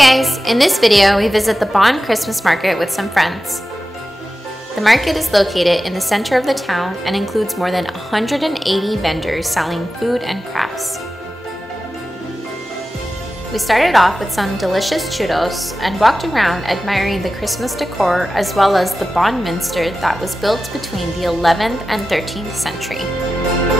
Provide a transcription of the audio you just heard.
guys, in this video we visit the Bonn Christmas market with some friends. The market is located in the center of the town and includes more than 180 vendors selling food and crafts. We started off with some delicious churros and walked around admiring the Christmas decor as well as the Bonn Minster that was built between the 11th and 13th century.